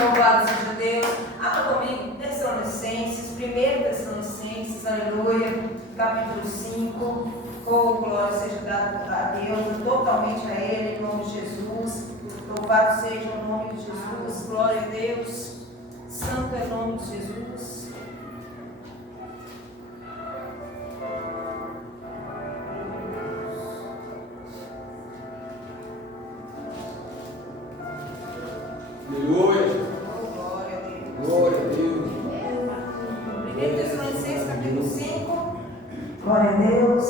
Louvado seja Deus. Abra comigo, Tessalonicenses, 1 Tessalonicenses, aleluia, capítulo 5. Oh, glória seja dada a Deus, totalmente a Ele, em nome de Jesus. Louvado seja o nome de Jesus, glória a Deus. Santo é o nome de Jesus. Aleluia. Glória a Deus. 1 Tessalonicenses, capítulo 5. Glória a Deus.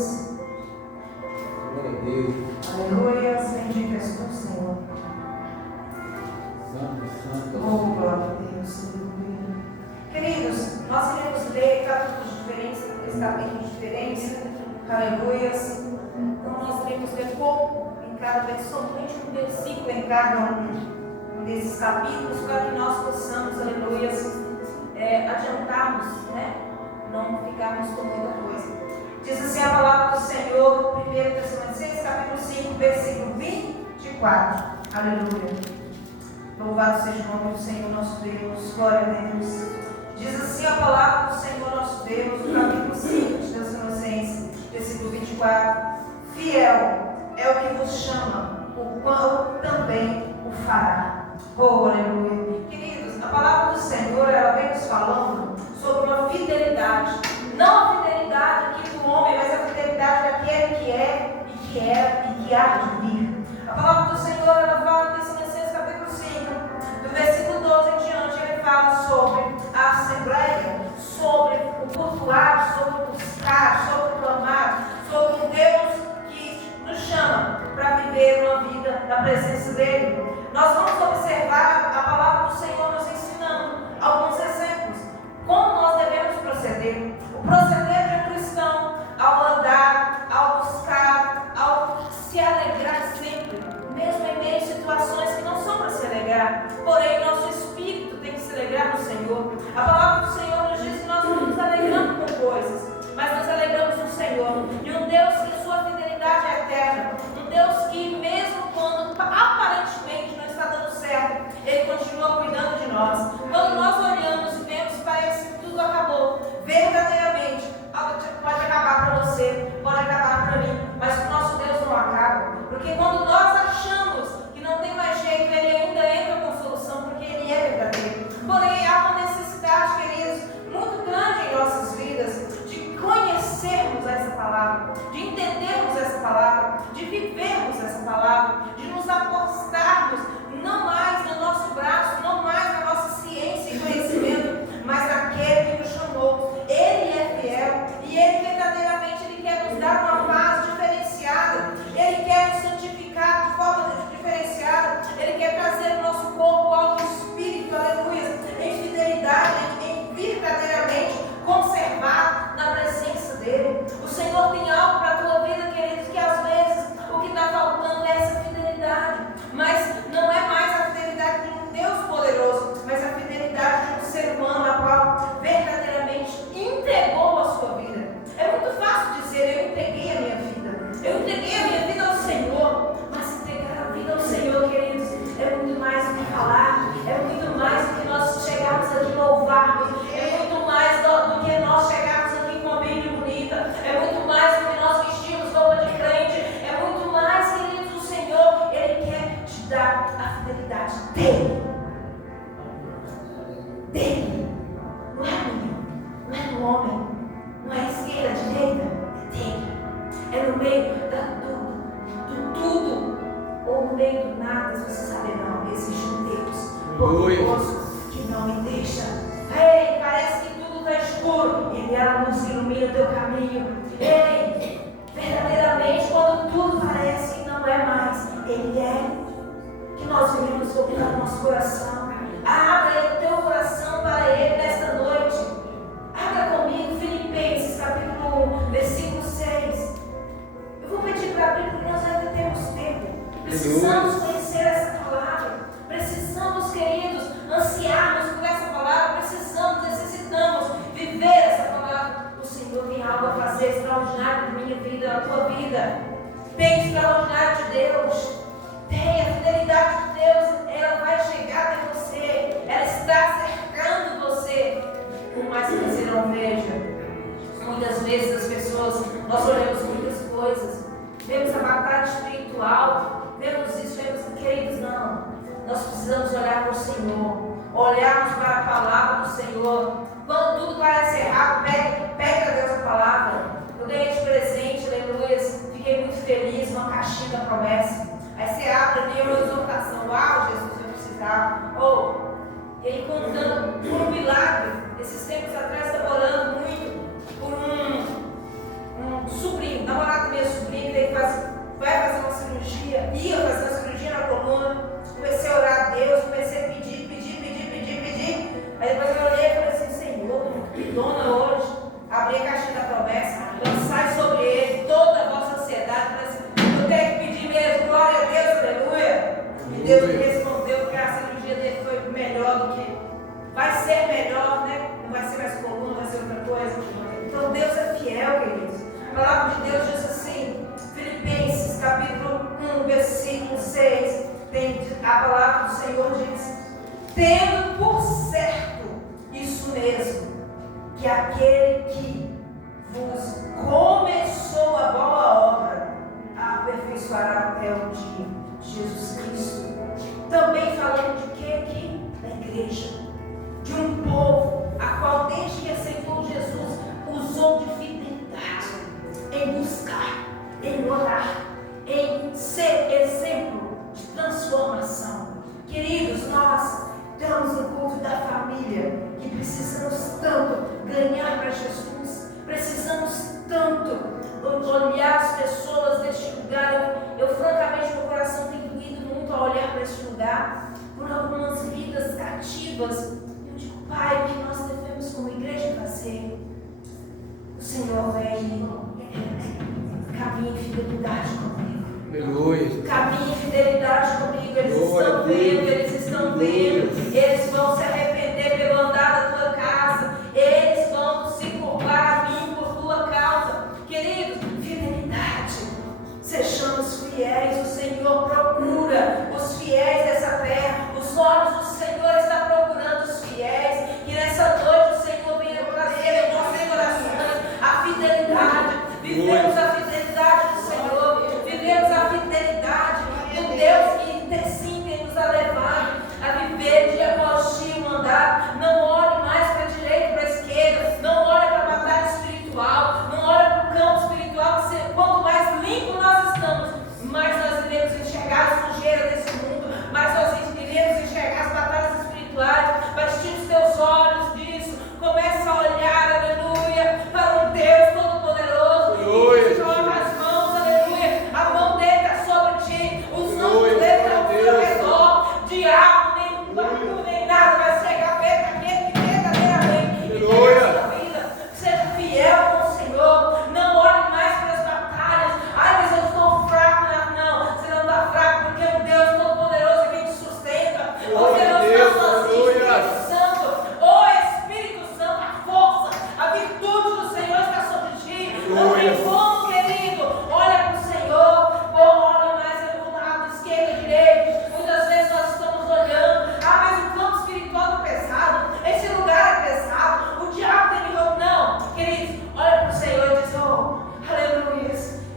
Glória a Deus. Aleluia. Bendito és tu, Senhor. Santo. Oh, glória a Deus. Aleluia. Queridos, nós iremos ler capítulos diferentes, capítulos diferentes. Aleluia. Então nós iremos ler pouco em cada versão, somente um versículo em cada um desses capítulos, para que nós possamos, aleluia, adiantarmos, né? Não ficarmos com muita coisa. Diz assim a palavra do Senhor, 1 Tessalonicenses, capítulo 5, versículo 24. Aleluia. Louvado seja o nome do Senhor nosso Deus, glória a Deus. Diz assim a palavra do Senhor nosso Deus, no capítulo 5 de Tessalonicenses, versículo 24. Fiel é o que vos chama, o qual também o fará. Oh, aleluia. Queridos, a palavra do Senhor, ela vem nos falando sobre uma fidelidade. Não a fidelidade aqui do homem, mas a fidelidade daquele que é e que era e que há de vir. A palavra do Senhor, ela fala em Tessalonicenses capítulo 5, do versículo 12 em diante, ele fala sobre a assembleia, sobre o cultuar, sobre o buscar, sobre o clamar, sobre o Deus que nos chama para viver uma vida na presença dele. Nós vamos observar a palavra do Senhor nos ensinando alguns exemplos. Como nós devemos proceder. O proceder de um cristão ao andar, ao buscar, ao se alegrar sempre, mesmo em meio a situações que não são para se alegrar. Porém, nosso espírito tem que se alegrar no Senhor. A palavra do Senhor nos diz que nós não nos alegramos com coisas, mas nos alegramos no Senhor. E um Deus que sua fidelidade é eterna. Um Deus que mesmo quando aparentemente não está dando certo, Ele continua cuidando de nós. Quando nós olhamos e vemos que parece que tudo acabou, verdadeiramente, algo pode acabar para você, pode acabar para mim, mas o nosso Deus não acaba. Porque quando nós achamos que não tem mais jeito, Ele ainda entra com solução, porque Ele é verdadeiro. Porém, há uma necessidade, queridos, muito grande em nossas vidas, de conhecermos essa palavra, de entendermos essa palavra, de vivermos essa palavra, de nos apostarmos não mais no nosso braço, não mais na nossa ciência e conhecimento, mas naquele que nos chamou. Ele é fiel e Ele verdadeiramente Ele quer nos dar uma paz diferenciada. Ele quer nos santificar de forma diferenciada. Ele quer trazer o nosso corpo ao espírito, aleluia, em fidelidade, em verdadeiramente conservar na presença dEle. O Senhor tem algo para a tua vida, queridos, que às vezes o que está faltando é essa fidelidade. Mas não é mais a fidelidade de um Deus poderoso, mas a fidelidade de um ser humano a qual verdadeiramente entregou a sua vida. É muito fácil dizer, eu entreguei a minha vida. Eu entreguei a minha vida ao Senhor. Mas entregar a vida ao Senhor, queridos, é muito mais do que falar. É muito mais do que nós chegarmos aqui louvarmos. É muito mais do que nós chegarmos aqui com uma Bíblia bonita. É muito mais do que nós vestirmos roupa de crente. É muito mais, queridos, o Senhor, Ele quer te dar a fidelidade dEle. Dele. Não é minha, não é do homem, não é esquerda, direita, é dele. É no meio do tudo, ou no meio do nada, se você sabe não, existe um Deus poderoso que não me deixa. Ei, parece que tudo está escuro, Ele é a luz que ilumina o teu caminho. Ei, verdadeiramente, quando tudo parece que não é mais, Ele é. Que nós venhamos colocar no nosso coração. Abra o teu coração para Ele nesta noite. Abra comigo Filipenses capítulo 1, versículo 6. Eu vou pedir para abrir porque nós ainda temos tempo. Precisamos conhecer essa palavra. Precisamos, queridos, ansiarmos por essa palavra. Precisamos, necessitamos viver essa palavra. O Senhor tem algo a fazer extraordinário na minha vida, na tua vida. Tem extraordinário de Deus. Tem a fidelidade de Deus. Ela vai chegar até você. Nós olhamos muitas coisas, vemos a batalha espiritual, vemos isso, vemos queridos, não. Nós precisamos olhar para o Senhor, olharmos para a palavra do Senhor. Quando tudo parece errado, pede a Deus a palavra. Eu ganhei de presente, aleluia, fiquei muito feliz, uma caixinha da promessa. Aí você abre ali uma exortação, uau, Jesus, eu precisava. E aí contando por um milagre, esses tempos atrás estava orando muito por um sobrinho, namorado da minha sobrinha, que vai fazer uma cirurgia, ia fazer uma cirurgia na coluna. Comecei a orar a Deus, comecei a pedir. Aí depois eu olhei e falei assim, Senhor, que dona hoje, abri a caixinha da promessa, lançai sobre ele toda a vossa ansiedade. Falei assim, eu tenho que pedir mesmo, glória a Deus, aleluia. E Deus me respondeu que a cirurgia dele foi melhor do que, vai ser melhor, né? Não vai ser mais coluna, vai ser outra coisa. Então Deus é fiel, queridos. A palavra de Deus diz assim, Filipenses capítulo 1, versículo 6, a palavra do Senhor diz, tendo por certo isso mesmo, que aquele que vos começou a boa obra, a aperfeiçoará até o dia de Jesus Cristo. Também falando de quê aqui? Da igreja, de um povo, a qual desde que aceitou Jesus, usou de fidelidade, em buscar, em orar, em ser exemplo de transformação. Queridos, nós estamos no culto da família, que precisamos tanto ganhar para Jesus, precisamos tanto olhar as pessoas deste lugar. Eu francamente, meu coração tem doído muito a olhar para este lugar, por algumas vidas cativas. Eu digo, Pai, o que nós devemos como igreja fazer? O Senhor vem, caminhe em fidelidade comigo. Aleluia. Caminhe em fidelidade comigo. Eles estão vendo, eles vão se arrepender pelo andar da tua casa, eles vão se curvar a mim por tua causa. Querido, fidelidade. Sejamos fiéis. O Senhor procura os fiéis dessa terra. Os olhos do Senhor estão procurando os fiéis. Que nessa noite o Senhor venha trazer em nosso coração a fidelidade. Vivemos a fidelidade do Senhor. Vivemos a fidelidade do Deus que sim tem nos levado a viver dia após dia, mandar. Não olhe mais para a direita e para a esquerda. Não olhe para a batalha espiritual. Não olhe para o campo espiritual. Quanto mais limpo nós estamos, mais nós iremos enxergar a sujeira desse mundo, mais nós iremos enxergar as batalhas espirituais. Mas tire os teus olhos disso. Começa a olhar, aleluia, para um Deus Todo-Poderoso. Aleluia. Joga as mãos, aleluia. A mão dele está sobre ti. Os anjos dele estão ao seu redor. Diabo, nem barulho, nem nada vai chegar perto daquele que verdadeiramente vive a sua vida. Seja fiel com o Senhor. Não olhe mais para as batalhas. Ai, mas eu estou fraco. Não, você não está fraco, porque o Deus Todo-Poderoso é quem te sustenta. Você não está sozinho, Espírito Santo. Espírito Santo, a força, a virtude do Senhor está sobre ti. Não tem como, querido. Olha para o Senhor. Olha mais para o lado esquerdo e direito. Muitas vezes nós estamos olhando. Mas o campo espiritual está pesado. Esse lugar é pesado. O diabo tem me roubado. Não, queridos, olha para o Senhor e diz, aleluia,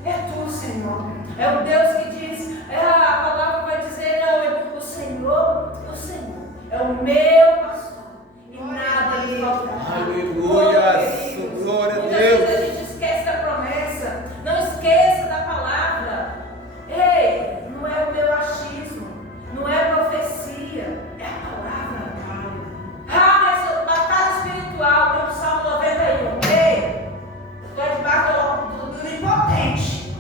é tu, Senhor. É o Deus que diz, a palavra vai dizer, não, o Senhor é o meu pastor. E nada lhe faltará. Aleluia. Glória a Muitas Deus. vezes a gente esquece da promessa. Não esqueça da palavra. Ei, não é o meu achismo. Não é profecia. É a palavra. Mas batalha espiritual. Tem o Salmo 91. Ei, estou debaixo do impotente.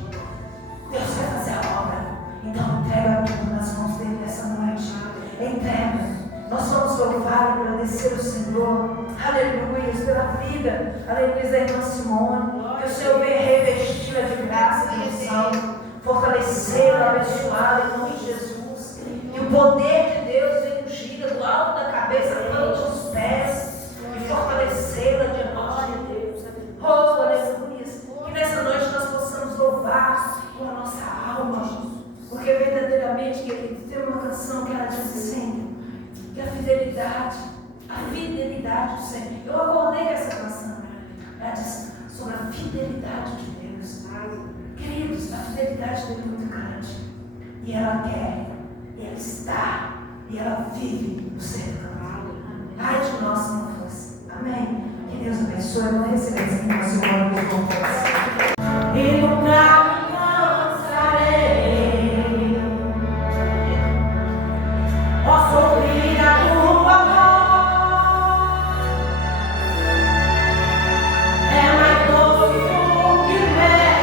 Deus vai fazer a obra. Então entrega tudo nas mãos dele nessa noite. Entrega. Nós vamos louvar e agradecer o Senhor. Aleluia, pela vida. Aleluia, da irmã Simone. Que o Senhor venha revesti-la de graça e unção. Fortalecê-la, abençoá-la em nome de Jesus. E o poder de Deus venha ungir do alto da cabeça para os pés. E fortalecê-la diante de Deus. Aleluia. Que nessa noite nós possamos louvar com a nossa alma. Porque verdadeiramente, querido, tem uma canção que ela diz assim, que a fidelidade do Senhor. Eu acordei com essa canção. Ela diz sobre a fidelidade de Deus. Deus. Queridos, a fidelidade dele é muito grande. E ela quer, e ela está, e ela vive no sertão. Ai de nós se não fosse. Amém. Que Deus abençoe. Eu não recebi esse negócio de confiança. E nunca me cansarei. Posso ouvir a tua voz. É mais doce do que mel.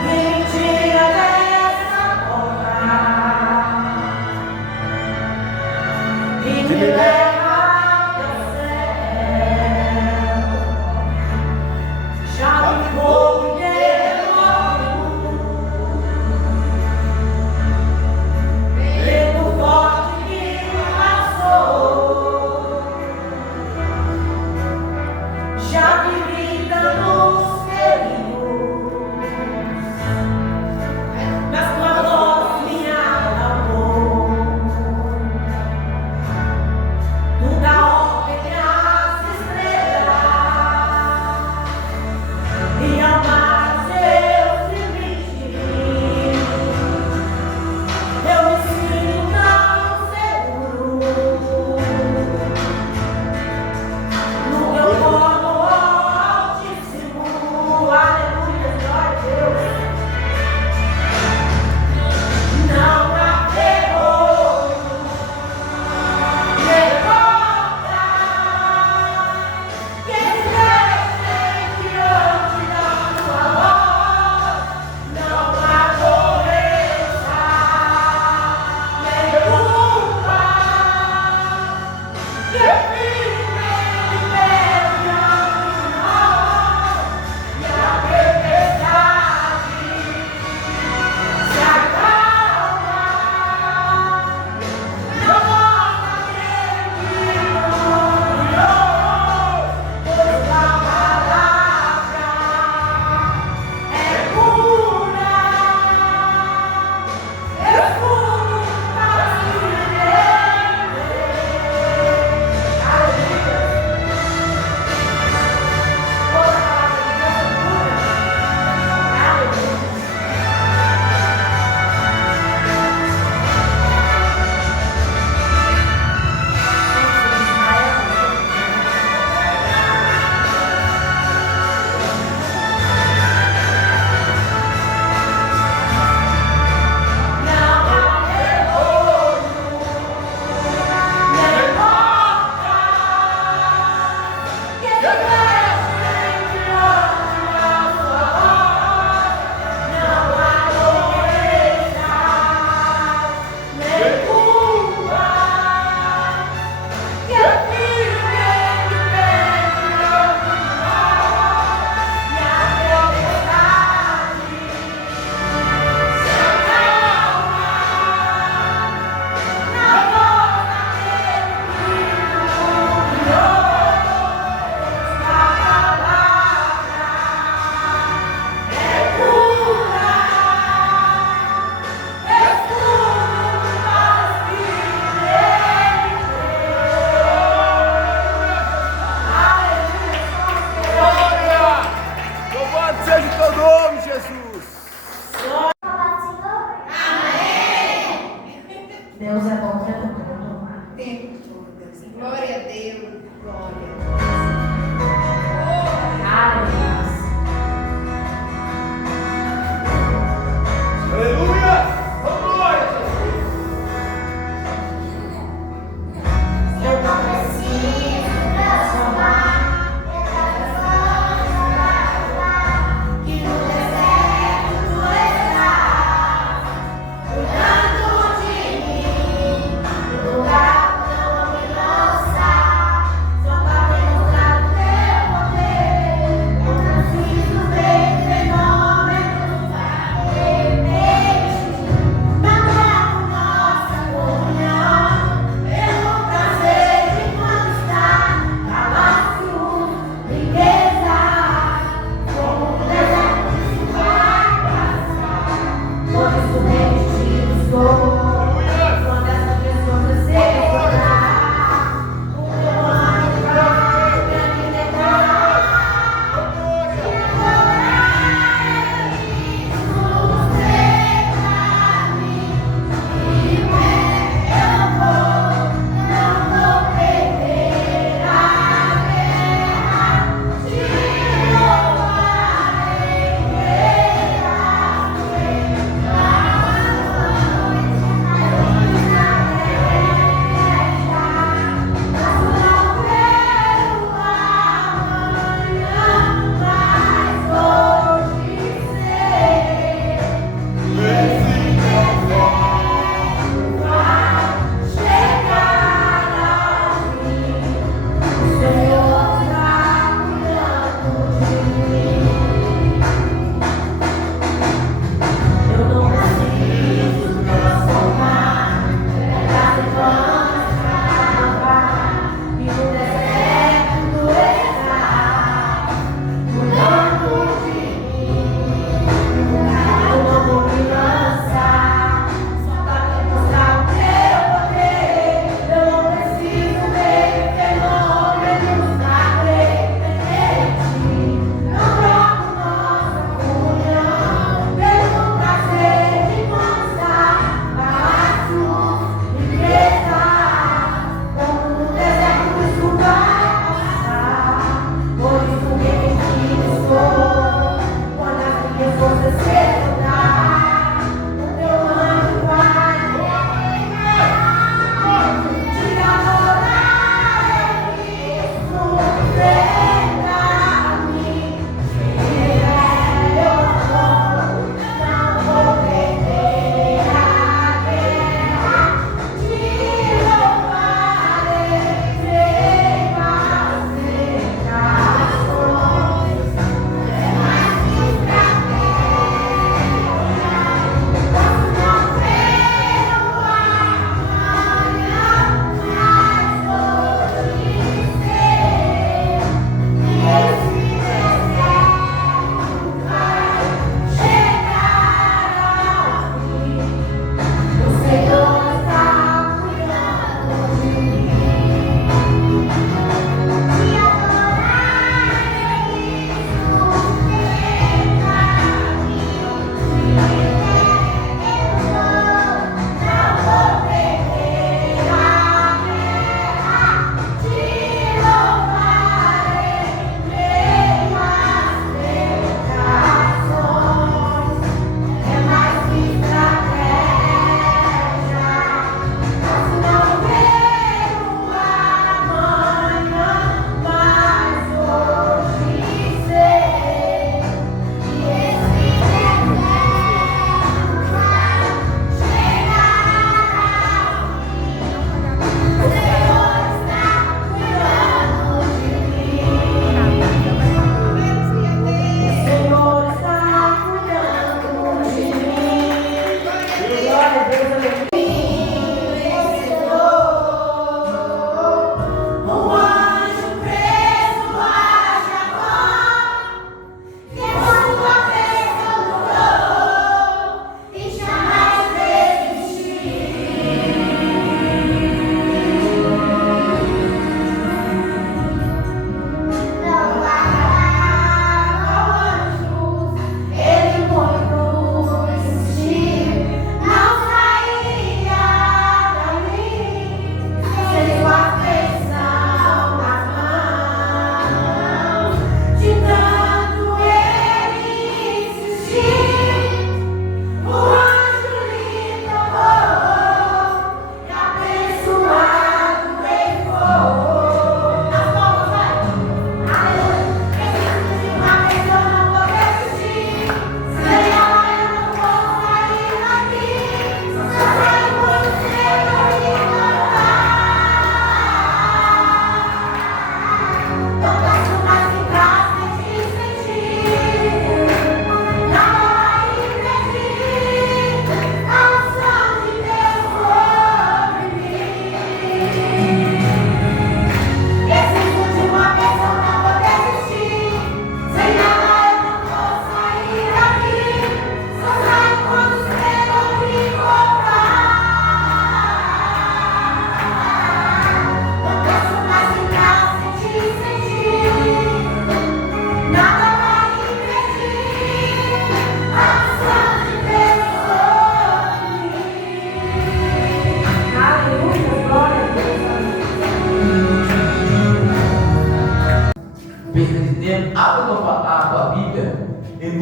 Que me tira dessa porta. E me leva ao céu. Já me vou vento forte que passou. Já vivi danos feridos, mas tua voz me acalmou. Tu dá ordem às estrelas e ao mar seus limites. Eu me sinto tão seguro no teu colo altíssimo. Aleluia, glória a Deus. Não há terror, derrota, que estivesse diante da tua voz. Não há doença, nem culpa, que fique de pé diante de nós. E a tempestade se acalma. Não volta aquele que morreu, pois a palavra é pura. Escudo para se defender. Aleluia. Toda palavra de Deus é pura. Aleluia. Não há terror, nem morte, que estivesse diante da tua voz. Não há doença, nem culpa, que fique de pé diante de nós. E a tempestade se acalma na voz daquele que nos criou. A palavra é pura, escudo para se defender. Aleluia. Louvado seja o teu nome, Jesus. Deus é bom, tempo todo. Tempo todo, Deus. Glória a Deus. Glória. Aleluia. Aleluia. Glória, Jesus. Eu não preciso transformar que no deserto tu estás cuidando de mim, no lugar não me lançar, só para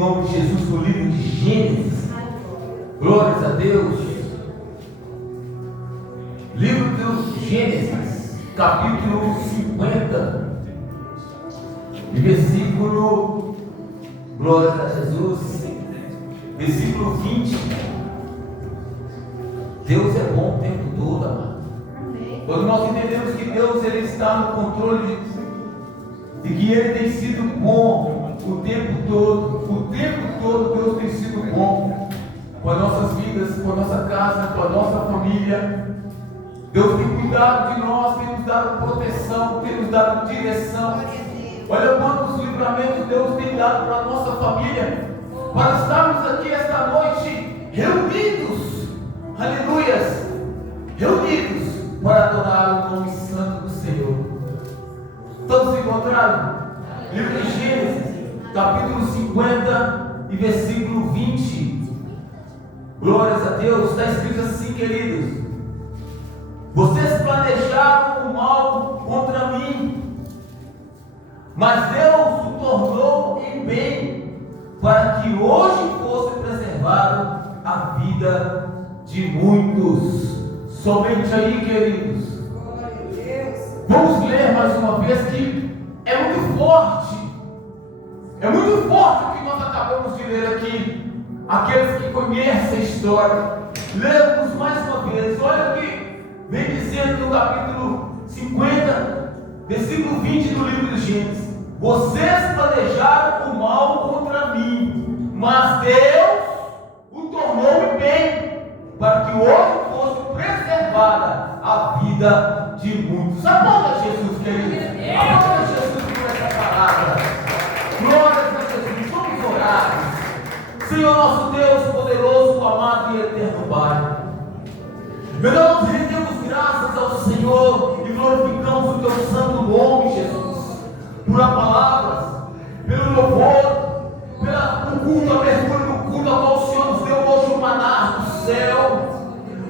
nome de Jesus, no livro de Gênesis. Glórias a Deus. Livro de Gênesis, capítulo 50, e versículo, glórias a Jesus, versículo 20. Deus é bom o tempo todo, amado. Quando nós entendemos que Deus ele está no controle de que Ele tem sido bom o tempo todo Deus tem sido bom com as nossas vidas, com a nossa casa, com a nossa família. Deus tem cuidado de nós, tem nos dado proteção, tem nos dado direção. Olha quantos livramentos Deus tem dado para a nossa família, para estarmos aqui esta noite reunidos, aleluias, reunidos para adorar o nome santo do Senhor. Todos se encontraram? Livro de Gênesis, capítulo 50 e versículo 20. Glórias a Deus. Está escrito assim, queridos: vocês planejaram o mal contra mim, mas Deus o tornou em bem, para que hoje fosse preservado a vida de muitos. Somente aí, queridos. Vamos ler mais uma vez, que é muito forte. É muito forte o que nós acabamos de ler aqui. Aqueles que conhecem a história, lemos mais uma vez. Olha o que vem dizendo no capítulo 50, versículo 20 do livro de Gênesis: vocês planejaram o mal contra mim, mas Deus o tornou em bem, para que hoje fosse preservada a vida de muitos. Aplauda Jesus, querido. Aplauda Jesus por essa palavra. Glórias a Jesus. Vamos orar. Senhor nosso Deus poderoso, amado e eterno Pai, meu Deus, nós rendemos graças ao Senhor e glorificamos o teu santo nome, Jesus, por palavras, pelo louvor, pelo culto, a abertura do culto ao qual o Senhor nos deu hoje, o maná do céu.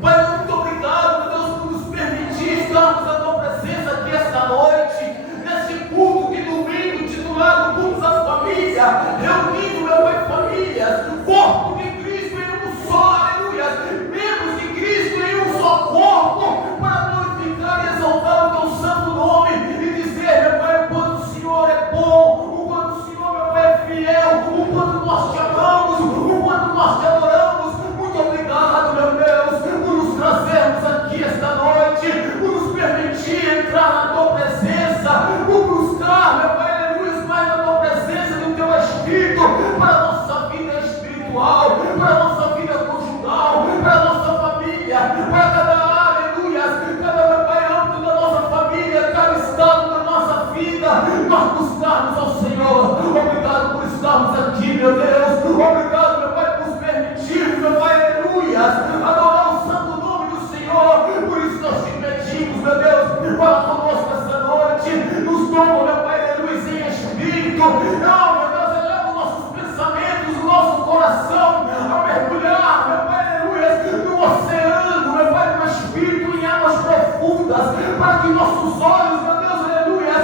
Pai, muito obrigado, meu Deus, por nos permitir estarmos na tua presença aqui esta noite, neste culto de domingo, titulado Culto das Famílias, reunindo, meu Pai, famílias, corpo de Cristo em um só, aleluia, membros de Cristo em um só corpo, para glorificar e exaltar o teu santo nome e dizer, meu Pai, o quanto o Senhor é bom, o quanto o Senhor, meu Pai, é fiel, o quanto nós te amamos, o quanto nós te adoramos. Muito obrigado, meu Deus, por nos trazermos aqui esta noite, por nos permitir entrar na tua presença, por buscar, meu Pai, aleluia, mais na tua presença do teu Espírito, para a nossa vida espiritual, para a nossa vida conjugal, para a nossa família, para cada, aleluia, cada, meu Pai, âmbito da nossa família, cada estado da nossa vida, nós buscarmos ao Senhor. Obrigado por estarmos aqui, meu Deus. Obrigado, meu Pai, por nos permitir, meu Pai, aleluia, adorar o santo nome do Senhor. Por isso nós te pedimos, meu Deus, fala conosco esta noite, nos toma, meu Pai, aleluia, em espírito. Não, meu Deus, eleva os nossos pensamentos, o nosso coração a mergulhar, meu Pai, aleluia, no oceano, meu Pai, no espírito, em águas profundas, para que nossos olhos, meu Deus, aleluia,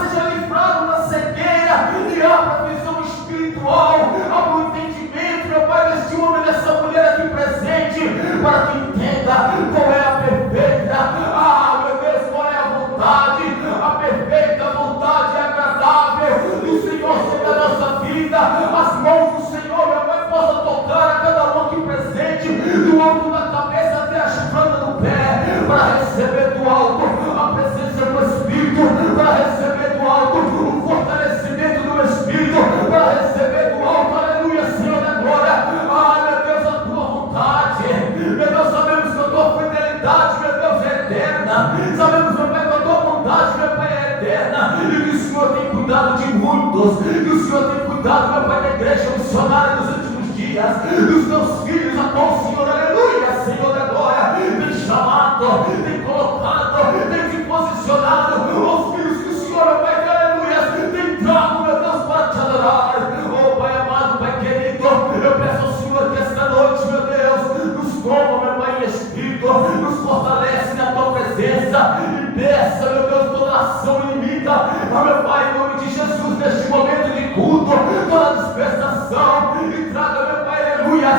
seja livrado da cegueira e abra a visão espiritual, abra o entendimento, meu Pai, deste homem, dessa mulher aqui presente, para que entenda qual é a perfeita, meu Deus, qual é a vontade, a perfeita vontade agradável do Senhor sobre a nossa vida. As mãos do Senhor, meu Pai, possa tocar a cada um aqui presente, do alto da cabeça até as plantas do pé, para receber do alto a presença do Espírito, para receber do alto o fortalecimento do Espírito, para receber do alto, aleluia, Senhor da glória, meu Deus, a tua vontade. Meu Deus, sabemos que a tua fidelidade, meu Deus, é eterna. Sabemos, meu Pai, que a tua bondade, meu Pai, é eterna, e que o Senhor tem cuidado de muitos, que o Senhor tem cuidado, meu Pai, da igreja missionária nos últimos dias, dos teus filhos, a qual o Senhor, aleluia, Senhor da glória, tem chamado, tem colocado, tem te posicionado, os filhos que o Senhor, meu Pai, aleluia, tem trago, meu Deus, para te adorar. Oh, Pai amado, Pai querido, eu peço ao Senhor que esta noite, meu Deus, nos toma, meu Pai, em espírito, nos fortalece na tua presença, e peça, meu Deus, toda ação inimiga, meu Pai, em nome de Jesus, neste momento de culto, toda dispersação,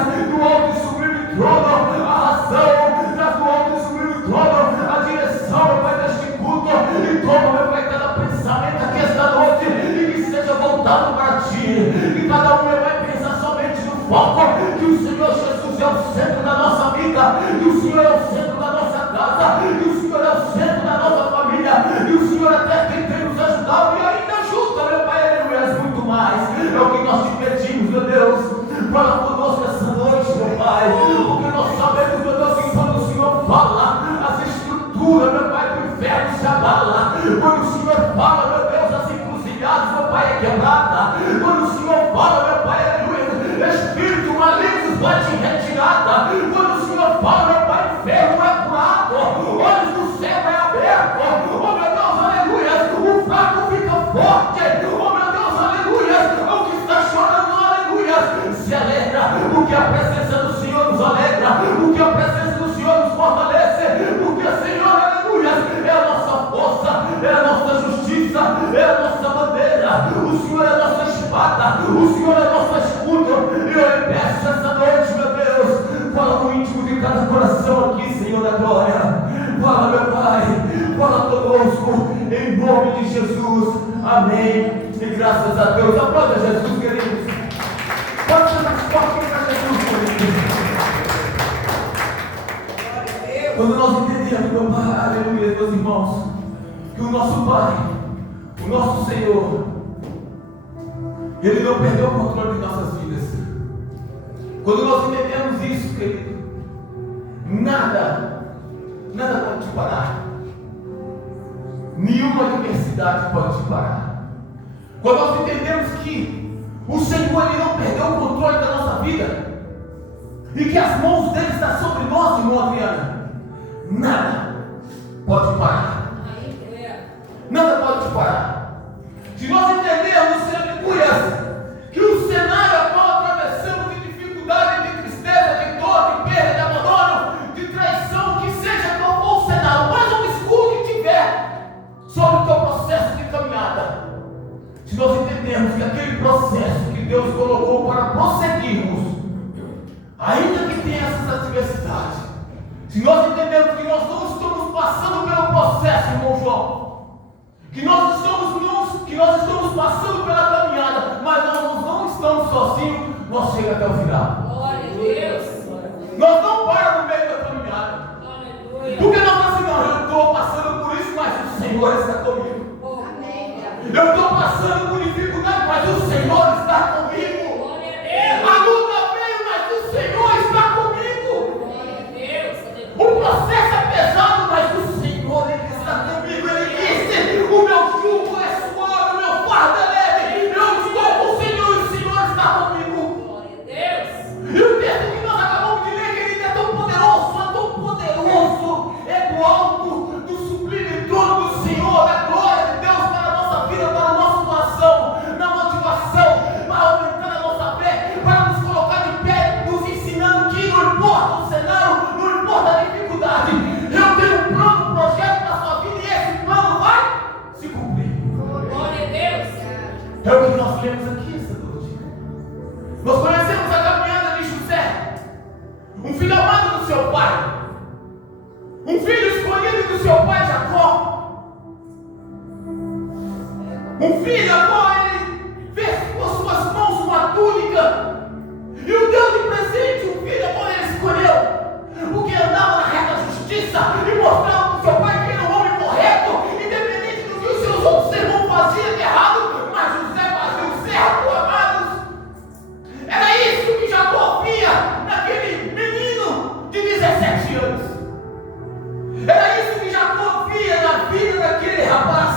traz do alto e sublime trono a razão, traz do alto e sublime trono a direção, meu Pai, deste culto, e toma, meu Pai, cada pensamento aqui esta noite, e que seja voltado para Ti, que cada um, meu Pai, pensa somente no foco, que o Senhor Jesus é o centro da nossa vida, que o Senhor é o centro da nossa casa, que o Senhor é o centro da nossa família, e o Senhor até quem tem nos ajudado e ainda ajuda, meu Pai, aleluia, muito mais. É o que nós te pedimos, meu Deus. Fala conosco essa noite, meu Pai, porque nós sabemos, meu Deus, que quando o Senhor fala, as estruturas, meu Pai, do inferno se abala. Quando o Senhor fala, meu Deus, as encruzilhadas, meu Pai, é quebrada. Quando o Senhor fala, meu Pai, aleluia, espírito maligno vai de retirada. Quando o Senhor fala, meu Pai, enfermo é curado, olhos do céu é aberto. Oh, meu Deus, aleluia, o fraco fica forte. Oh, meu Deus, aleluia, o que está chorando, aleluia, se alegra, porque a presença do Senhor nos alegra, porque a presença do Senhor nos fortalece, porque o Senhor, aleluia, é a nossa força, é a nossa justiça, é a nossa bandeira, o Senhor é a nossa espada, o Senhor é a nossa escudo. E eu lhe peço essa noite, meu Deus, fala no íntimo de cada coração aqui, Senhor da glória, fala, meu Pai, fala conosco, em nome de Jesus, amém, e graças a Deus. Aplauda Jesus, queridos. Pode ser mais forte para Jesus, queridos. Quando nós entendemos, meu Pai, aleluia, meus irmãos, que o nosso Pai, o nosso Senhor, Ele não perdeu o controle de nossas vidas. Quando nós entendemos isso, querido, nada pode te parar. Nenhuma adversidade pode te parar. Quando nós entendemos que o Senhor, Ele não perdeu o controle da nossa vida, e que as mãos dele estão sobre nós, irmão Adriana, nada pode parar. Nada pode te parar. Se nós entendermos, aleluia, que o cenário a qual atravessamos de dificuldade, de tristeza, de dor, de perda, de abandono, de traição, que seja qual for o cenário mais obscuro que tiver sobre o teu processo de caminhada, se nós entendermos que aquele processo que Deus colocou para prosseguirmos, ainda que tenha essas adversidades, se nós entendermos que nós não estamos passando pelo processo, irmão João, que nós estamos passando pela caminhada, mas nós não estamos sozinhos, nós chegamos até o final. Glória a Deus. Nós não paramos no meio da caminhada. Aleluia. Porque nós assim, não, eu estou passando por isso, mas o Senhor está comigo. Amém. Eu estou passando por dificuldade, mas o Senhor está comigo. Glória a Deus. A luta veio, mas o Senhor está comigo. Glória a Deus. O processo é pesado, mas o Senhor, Ele está comigo. Ele disse: o meu jugo é suave, o meu fardo é leve. Eu estou com o Senhor e o Senhor está comigo. Glória a Deus. E o texto que nós acabamos de ler, querido, é tão poderoso, é do alto, do sublime trono do Senhor, da glória de Deus para a nossa vida, para o nosso coração, na motivação, para aumentar a nossa fé, para nos colocar de pé, nos ensinando que não importa o cenário, não importa a dificuldade, eu tenho um plano, um projeto na sua vida e esse plano vai se cumprir. Glória a Deus. É o que nós lemos aqui essa noite. Nós conhecemos a caminhada de José, um filho amado do seu pai, um filho escolhido do seu pai Jacó, um filho a qual ele fez com suas mãos uma túnica, e o deu de presente um filho a qual ele escolheu, porque andava na reta justiça e mostrava para o seu pai que era um homem correto, independente do que os seus outros irmãos faziam de errado, mas José fazia o certo, amados. Era isso que Jacó via naquele menino de 17 anos. Era isso que Jacó via na vida daquele rapaz,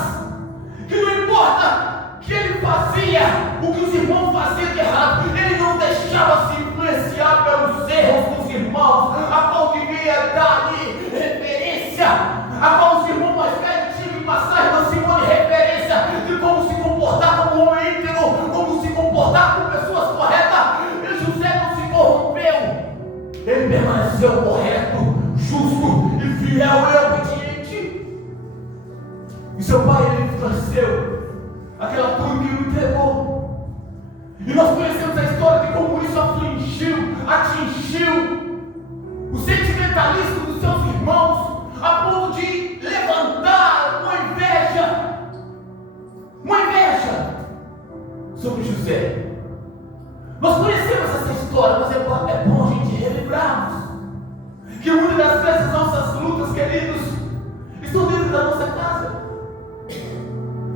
que não importa que ele fazia o que os irmãos faziam de errado, ele não deixava se influenciar pelos erros dos irmãos, a qual devia dar-lhe referência, a qual os irmãos mais velhos tinham que passar, irmã Simone, referência de como se comportar como homem íntegro, como se comportar com pessoas corretas. E José não se corrompeu, ele permaneceu correto, justo e fiel e obediente. E seu pai, ele floresceu aquela túnica que o entregou. E nós conhecemos a história de como isso atingiu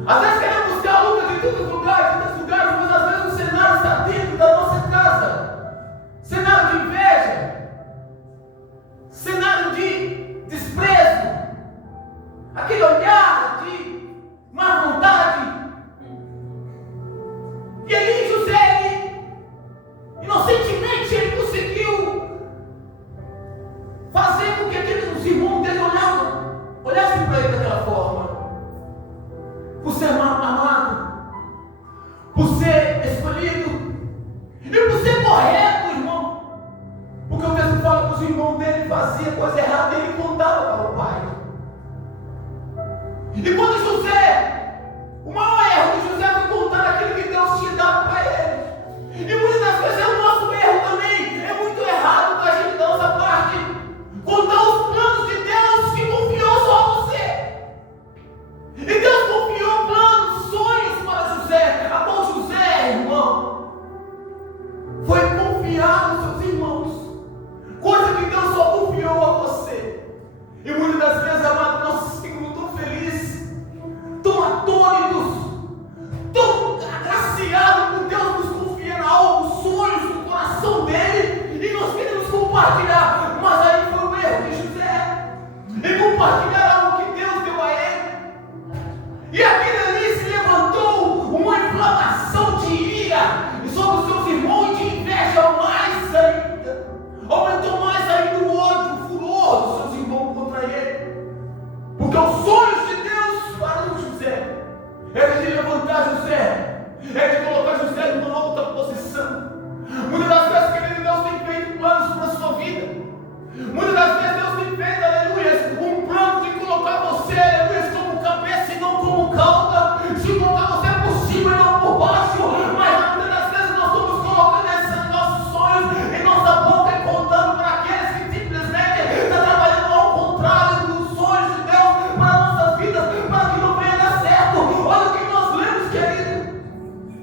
Às vezes queremos buscar a luta de tantos lugares, mas às vezes o cenário está dentro da nossa casa. Cenário de inveja, cenário de desprezo, aquele olhar de má vontade. E ali José, inocentemente, ele conseguiu fazer com que aqueles irmãos dele olhassem para ele daquela forma. Por ser amado, por ser escolhido e por ser correto, irmão. Porque o texto fala que os irmãos dele faziam coisa errada e ele contava para o pai. E quando José, o maior erro de José foi contar aquilo que Deus tinha dado para ele. E muitas das vezes é o nosso erro também. É muito errado da gente, da nossa parte, contar os planos de Deus que confiou só a você. E Deus confiou planos, sonhos para José. A qual José, irmão, foi confiar nos seus irmãos. Coisa que Deus só confiou a você. E muitas das vezes, amado, nós ficamos tão felizes, tão atônitos, tão agraciados por Deus nos confiar algo, sonhos do coração dele, e nós queremos compartilhar. Mas aí foi o erro de José, em compartilhar algo que Deus deu a ele. E aquele ali se levantou uma inflamação de ira sobre os seus irmãos e de inveja mais ainda. Aumentou mais ainda o ódio, o furor dos seus irmãos contra ele. Porque os sonhos de Deus para o José era de levantar José, era de colocar José numa outra posição. Muitas das vezes, querido, Deus tem feito planos para a sua vida. Muitas das vezes Deus tem feito, aleluia, um plano de colocar você, aleluia, como cabeça e não como cauda, de colocar você por cima e não por baixo. Mas muitas das vezes nós estamos colocando esses nossos sonhos em nossa boca e contando para aqueles que simplesmente estão trabalhando ao contrário dos sonhos de Deus para nossas vidas, para que não venha dar certo. Olha o que nós lemos, querido.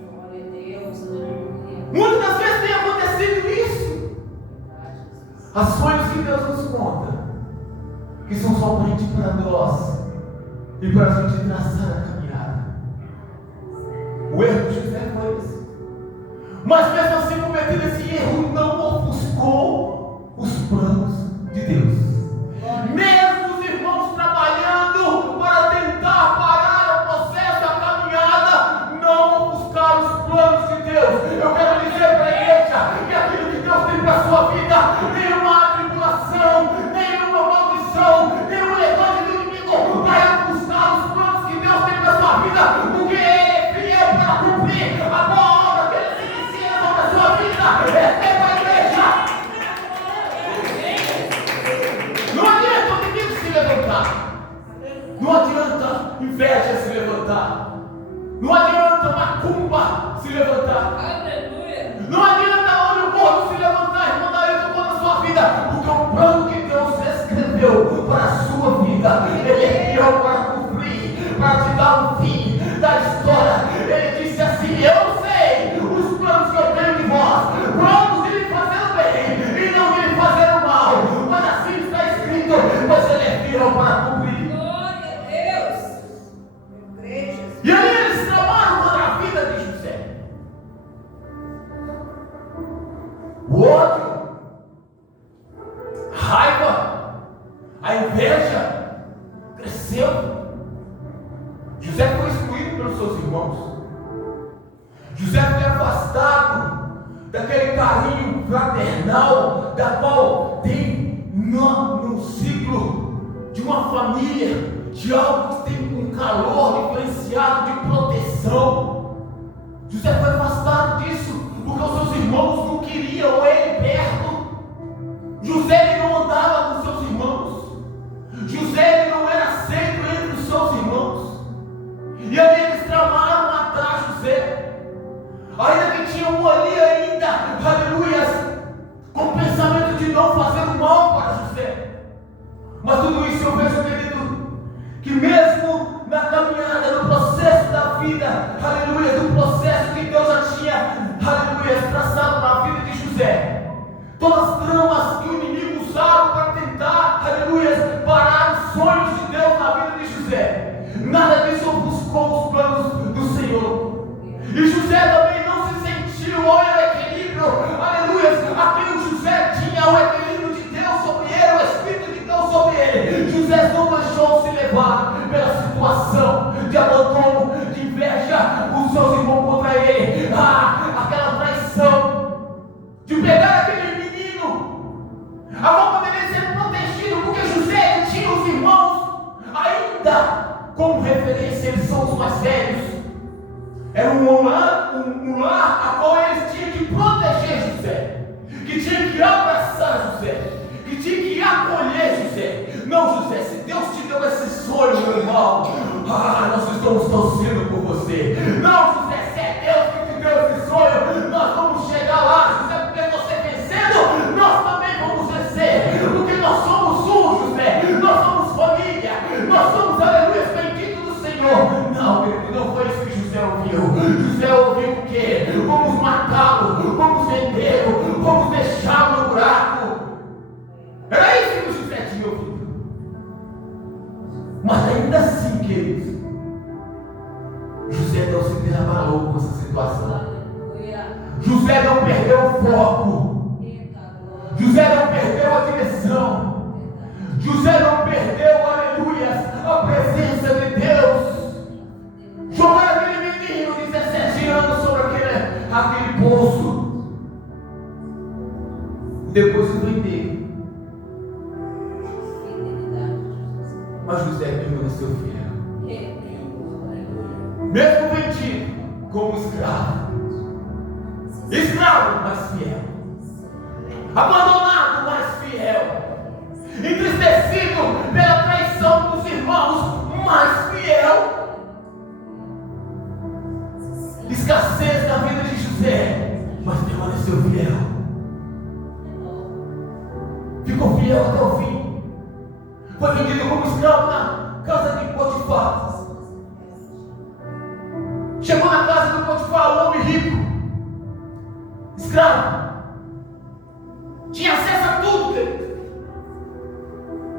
Glória a Deus, aleluia. Muitas das vezes tem acontecido isso. As sonhos que Deus nos conta, que são somente para nós e para a gente traçar a caminhada. O erro de José foi esse. Mas mesmo assim, cometendo esse erro, não ofuscou os planos de Deus. Mesmo os irmãos trabalhando para tentar parar o processo, a caminhada, não ofuscaram os planos de Deus. Eu quero dizer para a igreja que aquilo que Deus tem para a sua vida, nenhuma tribulação, nenhuma maldição, nenhum levante do inimigo vai ofuscar os planos que Deus tem para a sua vida, porque Ele é fiel para cumprir a boa obra que Ele inicia sobre a sua vida. Receba a igreja. Não adianta o inimigo se levantar. Não adianta inveja se levantar. Não adianta macumba se levantar. Aleluia. Não adianta olho morto se levantar, irmão, daí eu estou na sua vida. Porque o plano que Deus escreveu para a sua vida, Ele é fiel para cumprir, para te dar um fim da história. Ele disse assim: eu sei os planos que eu tenho de vós, planos de lhe fazer o bem e não de lhe fazer o mal. Mas assim está escrito, pois Ele é fiel para cumprir. Glória a Deus. Igrejas. E aí eles tramaram contra a vida de José. O ódio, a raiva, a inveja cresceu. José foi excluído pelos seus irmãos. José foi afastado daquele carinho fraternal da qual tem no ciclo de uma família, de algo que tem um calor diferenciado de proteção. José foi afastado disso porque os seus irmãos não queriam ele perto. José ele não andava com seus irmãos. José ele não era aceito entre os seus irmãos. E aí eles tramaram matar José. Ainda que tinha um ali ainda, aleluia, com o pensamento de não fazer o mal para José. Mas tudo isso eu vejo, querido, que mesmo na caminhada, no processo da vida, aleluia, do processo que Deus já tinha, aleluia, traçado na vida de José, todas as tramas que o inimigo usaram para tentar, aleluia, parar os sonhos levar pela situação de abandono, de inveja, os seus irmãos contra ele, aquela traição, de pegar aquele menino. Agora poderia ser protegido, porque José tinha os irmãos, ainda como referência, eles são os mais velhos. Era um lar a qual eles tinham que proteger José, que tinha que abraçar José, que tinha que acolher José. Não, José, se Deus te deu esse sonho, meu irmão, nós estamos torcendo por você. Não, José, se é Deus que te deu esse sonho, nós vamos chegar lá, José, porque você vencendo, nós também vamos vencer, porque nós somos um, José, nós somos família, nós somos, aleluia, bendito do Senhor. Não, querido, não foi isso que José ouviu. José ouviu o quê? Vamos matá-lo, vamos vendê-lo, vamos deixá-lo no buraco. Era isso que o José tinha ouvido. Mas ainda assim, queridos, José não se desabalou com essa situação. José não perdeu o foco. José não perdeu a direção. José não perdeu, aleluia, a presença de Deus. Jogaram aquele menino de 17 anos sobre aquele poço. Depois o venderam. Mas José permaneceu fiel. Mesmo vendido como escravo. Escravo, mas fiel. Abandonado, mas fiel. Entristecido pela traição dos irmãos, mas fiel. Escassez na vida de José, mas permaneceu fiel. Ficou fiel até o fim. Foi vendido como escravo na casa de Potifar. Chegou na casa de Potifar, um homem rico, escravo, tinha acesso a tudo,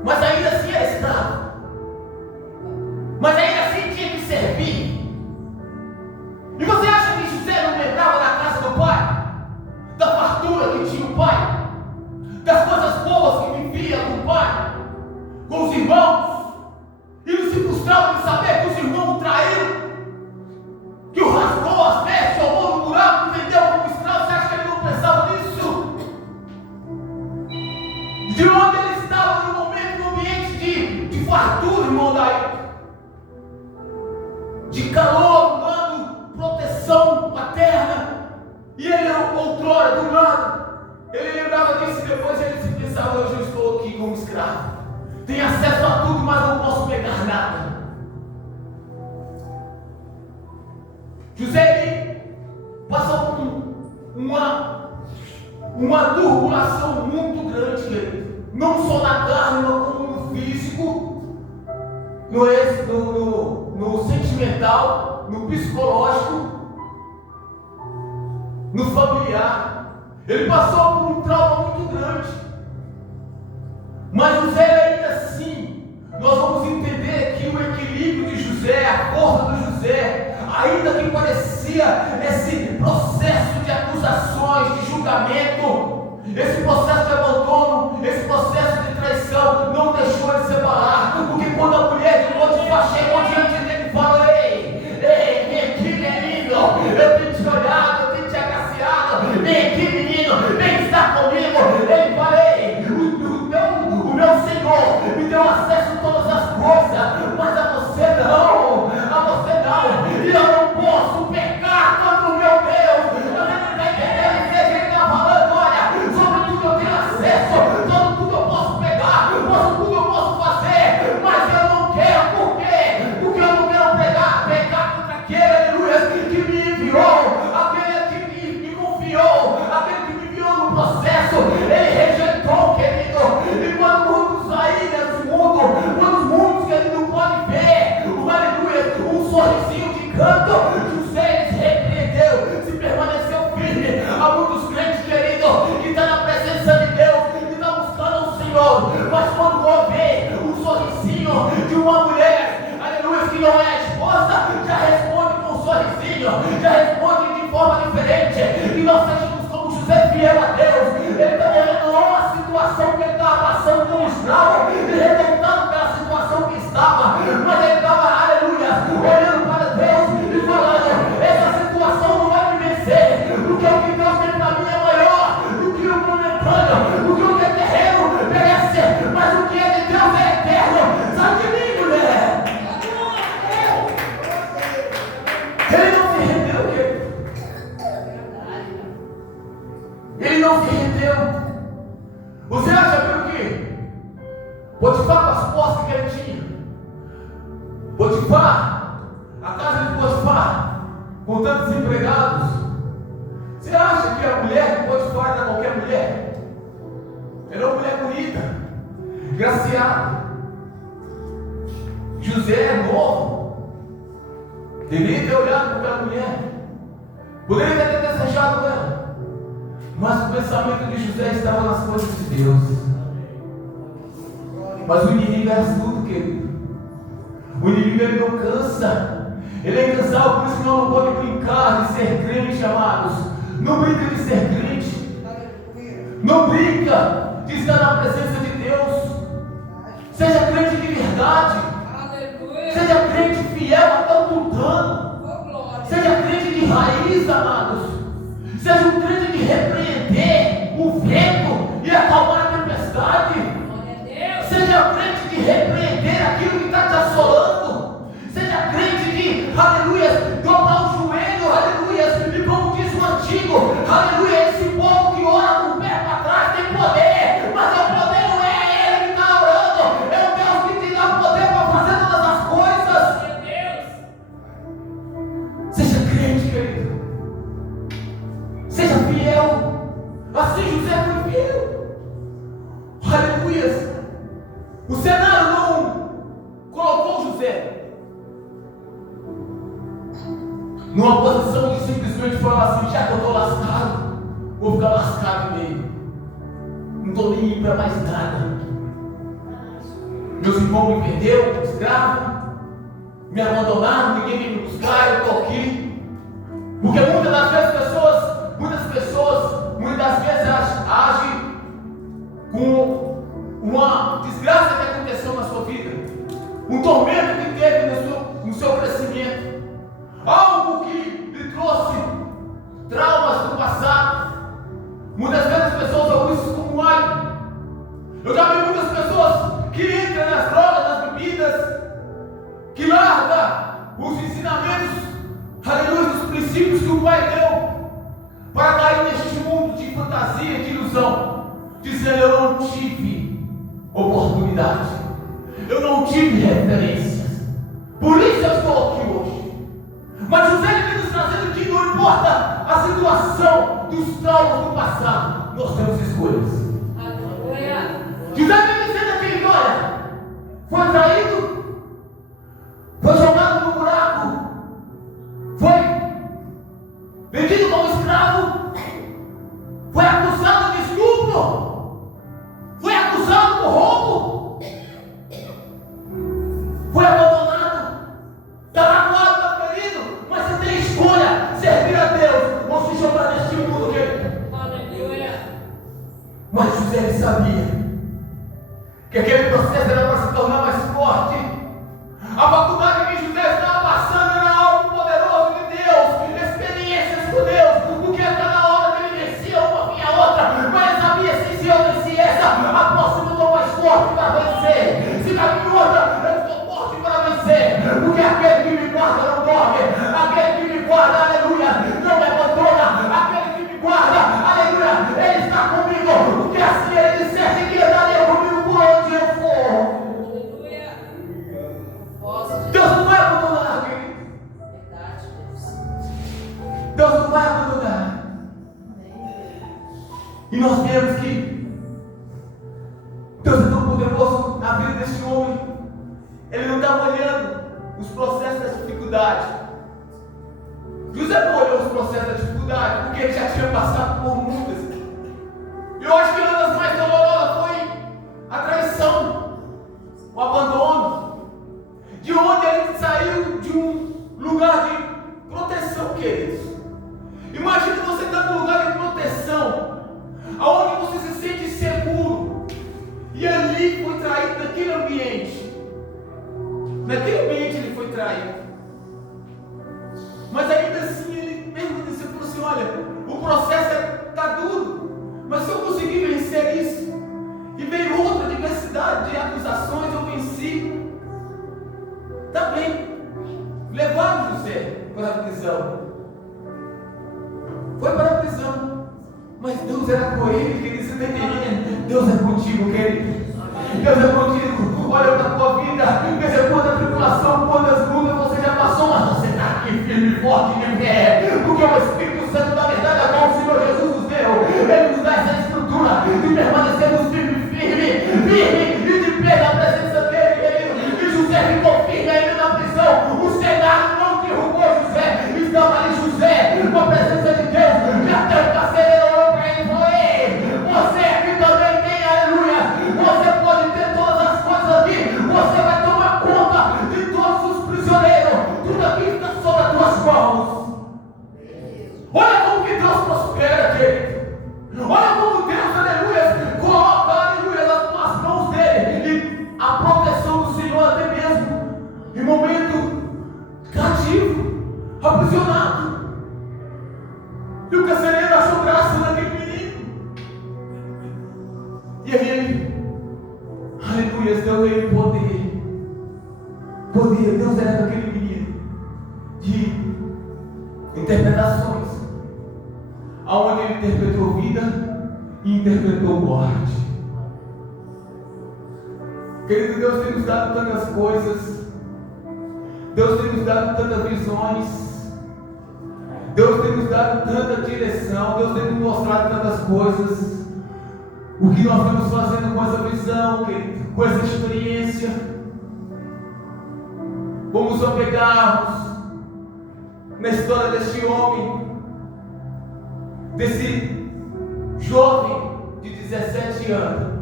mas ainda assim era escravo, mas ainda assim tinha que servir. E você acha que José não lembrava da casa do pai? Da fartura que tinha o pai? Das coisas boas que vivia com o pai? Com os irmãos? E não se frustrava de saber que os irmãos o traíram? Que o rasgou as vestes, jogou no buraco e vendeu como escravo? Você acha que ele não pensava nisso? De onde ele estava no momento, no ambiente de fartura, irmão daí? De calor, proteção paterna, e ele outrora, do lado, ele lembrava disso e depois ele se pensava: hoje eu estou aqui como escravo, tenho acesso a tudo, mas não posso pegar nada. José ele passou por uma turbulação muito grande, querido, não só na carne, mas como no físico, no sentimental, no psicológico, no familiar. Ele passou por um trauma muito grande. Mas José, ainda assim, nós vamos entender que o equilíbrio de José, a força do José, ainda que parecia esse processo de acusações, de julgamento, esse processo de abandono, esse processo de traição, não deixou ele se abalar. Porque quando a mulher de Potifar chegou diante dele e falou: ei, vem aqui, menino, eu tenho te olhado, eu tenho te agraciado, vem aqui, menino, vem estar comigo. Ele falou: ei, o meu Senhor me deu acesso a todas as coisas, mas a você não, e eu não posso pecar contra o meu Deus. Você não está entendendo? Ele está falando: olha, sobre tudo eu tenho acesso, sobre tudo eu posso pegar, sobre tudo eu posso fazer, mas eu não quero. Por quê? Porque eu não quero pecar contra aquele, aleluia, que me enviou, aquele que me confiou, aquele que me enviou no processo. Ele rejeitou, querido. E quando muitos saírem desse mundo, quando muitos que ele não pode ver, aleluia, um sorrisinho de canto, José se repreendeu, se permaneceu firme. Há muitos crentes, querido, que estão na presença de Deus, que estão buscando o Senhor, mas quando vão ver um sorrisinho de uma mulher, aleluia, que não é a esposa, já responde com um sorrisinho, já responde de forma diferente. E nós sejamos como José, fiel a Deus. Ele revelou a situação que ele estava passando como escravo, ele revoltado pela situação que estava, Potifar, a casa de Potifar, com tantos empregados. Você acha que a mulher de Potifar era qualquer mulher? Era uma mulher bonita, graciada. José é novo, deveria ter olhado para aquela mulher, poderia ter desejado ela, mas o pensamento de José estava nas coisas de Deus. Mas o inimigo é astuto, querido. O inimigo, ele não cansa, ele é incansável, por isso que não pode brincar de ser crente, amados. Não brinca de ser crente, não brinca de estar na presença de Deus. Seja crente de verdade, seja crente fiel até o tutano, seja crente de raiz, amados. Seja um crente de repreender o vento e acalmar a tempestade. Seja crente de repreender aquilo que está te assolando. Seja crente de, aleluia, dobrar o joelho, aleluia, e como diz o antigo, aleluia, esse povo que ora com o pé para trás tem poder, mas o poder não é ele que está orando, é o Deus que te dá poder para fazer todas as coisas. Seja crente, querido. Seja fiel. Assim José foi fiel. Aleluia. O cenário não colocou José numa posição de simplesmente falar assim: já que eu estou lascado, vou ficar lascado mesmo, não estou nem indo para mais nada. Meus irmãos me perderam, escravo, me abandonaram, ninguém veio me buscar, eu estou aqui. Porque muitas das vezes elas agem com uma desgraça que aconteceu na sua vida, um tormento que teve no seu crescimento, algo que lhe trouxe traumas do passado. Muitas vezes as pessoas ouvem isso como um hábito. Eu já vi muitas pessoas que entram nas drogas, nas bebidas, que largam os ensinamentos, aleluia, dos princípios que o Pai deu, para cair neste mundo de fantasia, de ilusão, dizendo: eu não tive oportunidade, eu não tive referências, por isso eu estou aqui hoje. Mas José vem nos trazendo que não importa a situação dos traumas do passado, nós temos escolhas. José vem dizendo aqui: olha, foi traído, foi jogado no buraco, foi vendido como escravo, foi acusado de estupro, foi acusado por roubo, foi abandonado, está magoado, está ferido, mas você tem escolha: servir a Deus ou se jogar neste mundo, querido. Mas José, ele sabia que aquele processo era para se tornar mais forte. A faculdade que José estava passando era algo poderoso de Deus, experiências com Deus, porque a cada hora que ele vencia uma vinha outra, mas ele sabia assim: se eu venci essa, a próxima eu estou mais forte para vencer. Se vai vir outra, eu estou forte para vencer, porque aquele que me guarda não dorme, aquele que me guarda, aleluia, não me abandona, aquele que me guarda, aleluia, ele está comigo, porque assim ele dissesse que andaria comigo por onde eu for. Deus não vai abandonar, querido. Deus não vai abandonar. E nós vemos que Deus é tão poderoso na vida deste homem. Ele não estava olhando os processos da dificuldade. José não olhou os processos da dificuldade, porque ele já tinha passado por muitas. E eu acho que uma das mais dolorosas foi a traição, o abandono. De onde ele saiu de um lugar de proteção, queridos. Imagina você estar num lugar de proteção, aonde você se sente seguro, e ali foi traído naquele ambiente. Naquele ambiente ele foi traído. Mas ainda assim ele mesmo disse, falou assim: olha, o processo está duro, mas se eu conseguir vencer isso, e veio outra diversidade de acusações, eu venci. Também levaram José para a prisão. Foi para a prisão. Mas Deus era com ele, querido. Você está entendendo? Deus é contigo, querido. Deus é contigo. Olha para a tua vida. Veja quanta tribulação, quantas lutas forte de pé, porque o Espírito Santo da verdade, a qual o Senhor Jesus nos deu, Ele nos dá essa estrutura de permanecermos firme e de pé na presença dele, querido. E José ficou firme ainda na prisão. O Senado não derrubou José, estava ali José, com a presença de Deus, e até o carcereiro olhou para ele e falou: ei, você aqui também tem, aleluia, você pode ter todas as coisas aqui, você vai tomar conta de todos os prisioneiros, tudo aqui está sob as tuas mãos. Olha como que Deus prospera, querido. Olha como Deus, aleluia, coloca, aleluia, nas tuas mãos dele, e a proteção do Senhor até mesmo em momento cativo, aprisionado. E o carcereiro achou graça naquele menino. E aí ele, aleluia, deu ele poder. Deus era com aquele menino de interpretações, aonde ele interpretou vida e interpretou morte. Querido, Deus tem nos dado tantas coisas, Deus tem nos dado tantas visões, Deus tem nos dado tanta direção, Deus tem nos mostrado tantas coisas. O que nós estamos fazendo com essa visão, querido, com essa experiência? Vamos nos apegarmos na história deste homem, desse jovem de 17 anos,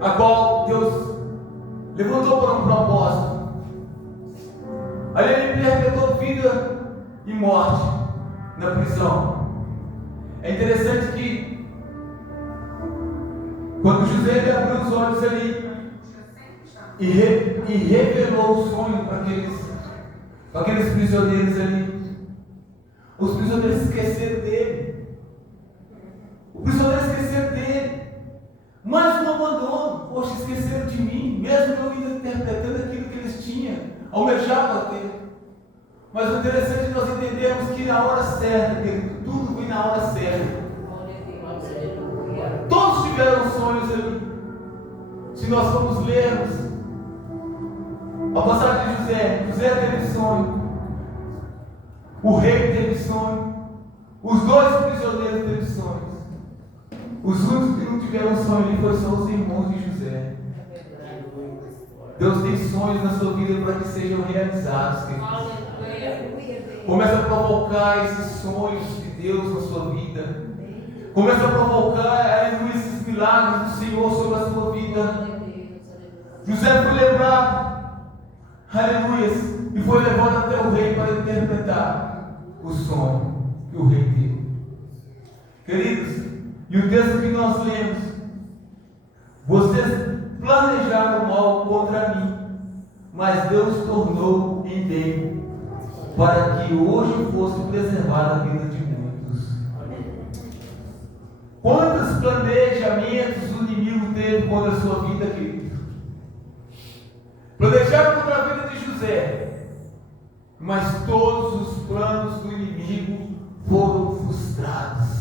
a qual Deus levantou para um propósito. Ali ele interpretou vida e morte na prisão. É interessante que quando José ele abriu os olhos ali e revelou o sonho para aqueles prisioneiros ali, os prisioneiros esqueceram dele. Os prisioneiros esqueceram dele. Mais um abandono. Poxa, esqueceram de mim, mesmo eu ainda interpretando aquilo que eles tinham, almejavam ter. Mas o interessante é nós entendermos que na hora certa, querido, tudo vem na hora certa. Todos tiveram sonhos ali. Se nós formos lermos a passagem de José teve sonho, o rei teve sonho, os dois prisioneiros teve sonhos. Os únicos que não tiveram sonho ali foram só os irmãos de José. Deus tem sonhos na sua vida para que sejam realizados, queridos. Começa a provocar esses sonhos de Deus na sua vida. Começa a provocar, aleluia, esses milagres do Senhor sobre a sua vida. José foi lembrado, aleluia, e foi levado até o rei para interpretar o sonho que o rei teve. Queridos, e o texto que nós lemos: vocês planejaram mal contra mim, mas Deus tornou em bem, para que hoje fosse preservada a vida de muitos. Quantos planejamentos o inimigo teve contra a sua vida, querido? Planejaram contra a vida de José, mas todos os planos do inimigo foram frustrados.